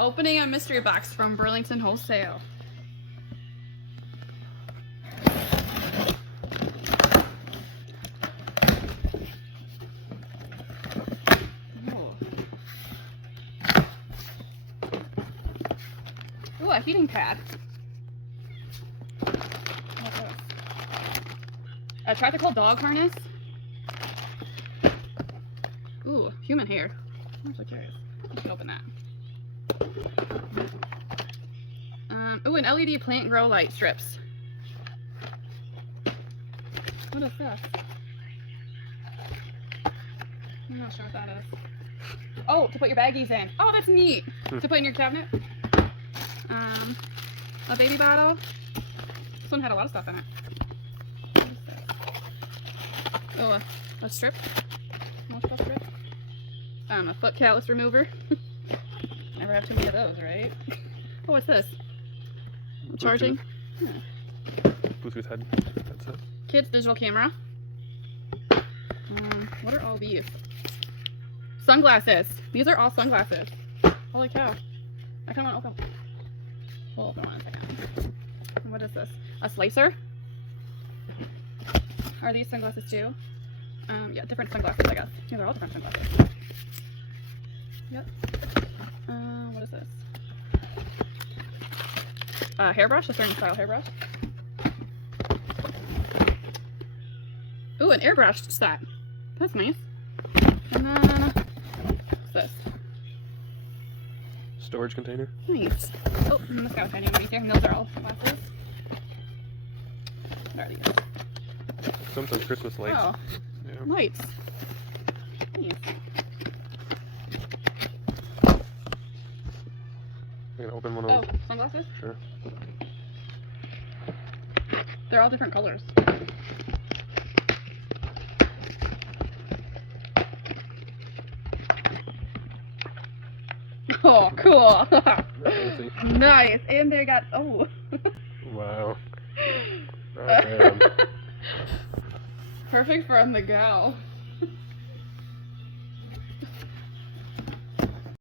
Opening a mystery box from Burlington Wholesale. Ooh, a heating pad. What's this? A tricycle dog harness. Ooh, human hair. I'm actually curious. Let's open that. Ooh, an LED plant grow light strips. What is this? I'm not sure what that is. Oh, to put your baggies in. Oh, that's neat. To put in your cabinet. A baby bottle. This one had a lot of stuff in it. What is this? Oh, a strip. Multiple strip. A foot callus remover. Never have too many of those, right? Oh, what's this? Bluetooth. Charging. Bluetooth head. That's it. Kids digital camera. What are all these? Sunglasses. These are all sunglasses. Holy cow. I kind of want to open. We'll open one in a second. What is this? A slicer? Are these sunglasses too? Yeah, different sunglasses, I guess. Yeah, they're all different sunglasses. Yep. What is this? Hairbrush, a certain style hairbrush. Ooh, an airbrush set. That's nice. And then, what's this? Storage container. Nice. Oh, and this guy was hiding underneath here. And those are all glasses. What are these? Sometimes Christmas lights. Oh, Yeah. lights. Nice. I'm gonna open one of Oh, those. sunglasses? Sure. They're all different colors. Oh, cool. Fancy. Nice. And they got, oh. Wow. Not bad. Perfect for on the go.